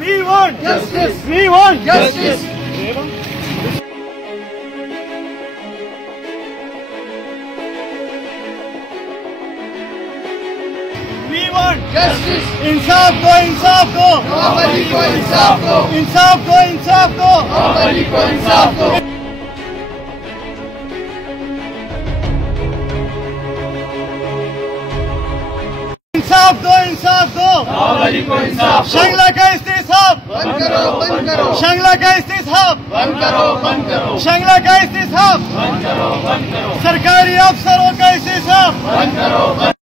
We want justice. We want Justice. We want Justice. इंसाफ दो, इंसाफ दो, मोहम्मदी को इंसाफ दो, इंसाफ दो, इंसाफ दो, मोहम्मदी को इंसाफ दो। इंसाफ दो, इंसाफ दो, मोहम्मदी को इंसाफ दो। शंगला का इस्तीसाफ बंद करो, बंद करो, शंगला का इस्तीसाफ बंद करो, बंद करो, शंगला का इस्तीसाफ बंद करो, बंद करो, सरकारी अफसरों का इस्तीसाफ बंद करो, बंद